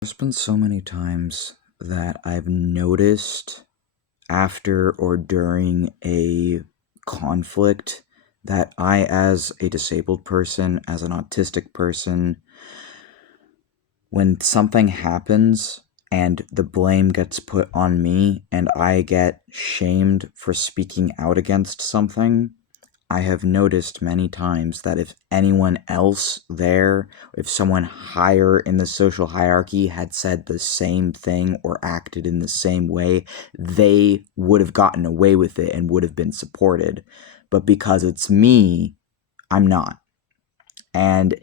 There's been so many times that I've noticed after or during a conflict that I, as a disabled person, as an autistic person, when something happens and the blame gets put on me and I get shamed for speaking out against something, I have noticed many times that if anyone else there, if someone higher in the social hierarchy had said the same thing or acted in the same way, they would have gotten away with it and would have been supported. But because it's me, I'm not. And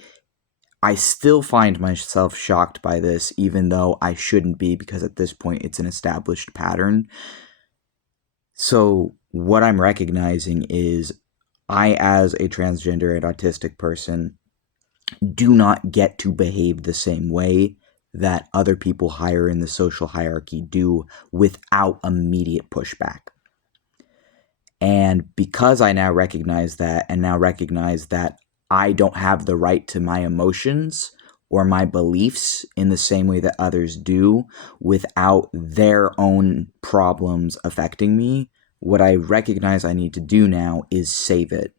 I still find myself shocked by this, even though I shouldn't be, because at this point it's an established pattern. So what I'm recognizing is I, as a transgender and autistic person, do not get to behave the same way that other people higher in the social hierarchy do without immediate pushback. And because I now recognize that, and now recognize that I don't have the right to my emotions or my beliefs in the same way that others do without their own problems affecting me, what I recognize I need to do now is save it.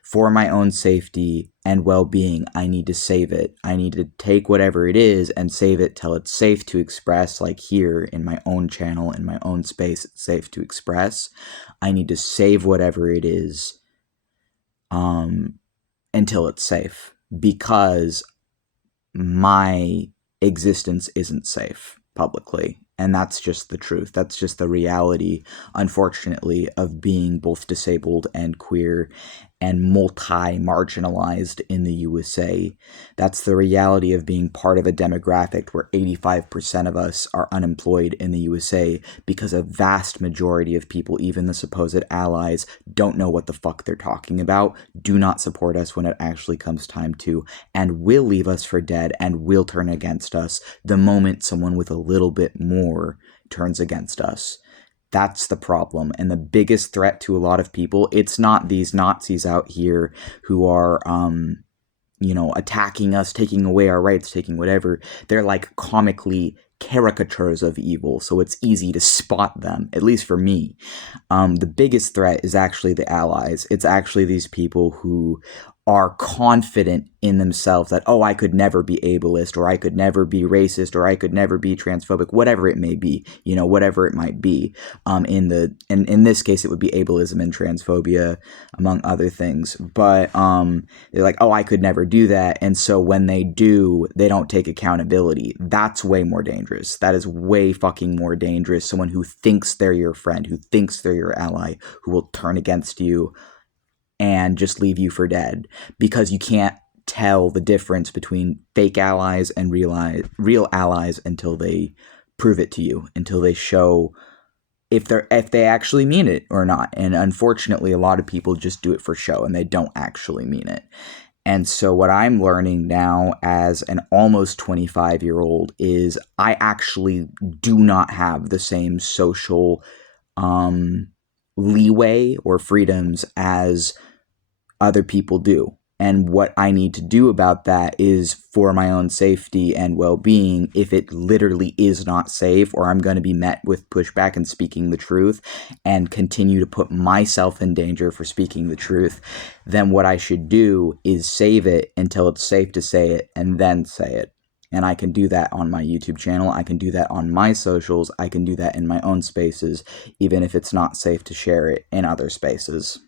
For my own safety and well-being, I need to save it. I need to take whatever it is and save it till it's safe to express, like here in my own channel, in my own space, it's safe to express. I need to save whatever it is until it's safe, because my existence isn't safe publicly. And that's just the truth. That's just the reality, unfortunately, of being both disabled and queer and multi-marginalized in the USA. That's the reality of being part of a demographic where 85% of us are unemployed in the USA because a vast majority of people, even the supposed allies, don't know what the fuck they're talking about, do not support us when it actually comes time to, and will leave us for dead and will turn against us the moment someone with a little bit more turns against us. That's the problem. And the biggest threat to a lot of people, it's not these Nazis out here who are, attacking us, taking away our rights, taking whatever. They're like comically caricatures of evil, so it's easy to spot them, at least for me. The biggest threat is actually the allies. It's actually these people who are confident in themselves that, oh, I could never be ableist, or I could never be racist, or I could never be transphobic, whatever it may be, whatever it might be. In this case, it would be ableism and transphobia, among other things. But they're like, oh, I could never do that. And so when they do, they don't take accountability. That's way more dangerous. That is way fucking more dangerous. Someone who thinks they're your friend, who thinks they're your ally, who will turn against you and just leave you for dead, because you can't tell the difference between fake allies and real allies until they prove it to you, until they show if they actually mean it or not. And unfortunately, a lot of people just do it for show and they don't actually mean it. And so what I'm learning now as an almost 25-year-old is I actually do not have the same social leeway or freedoms as other people do. And what I need to do about that is, for my own safety and well-being, if it literally is not safe, or I'm going to be met with pushback and speaking the truth and continue to put myself in danger for speaking the truth, then what I should do is save it until it's safe to say it and then say it. And I can do that on my YouTube channel. I can do that on my socials. I can do that in my own spaces, even if it's not safe to share it in other spaces.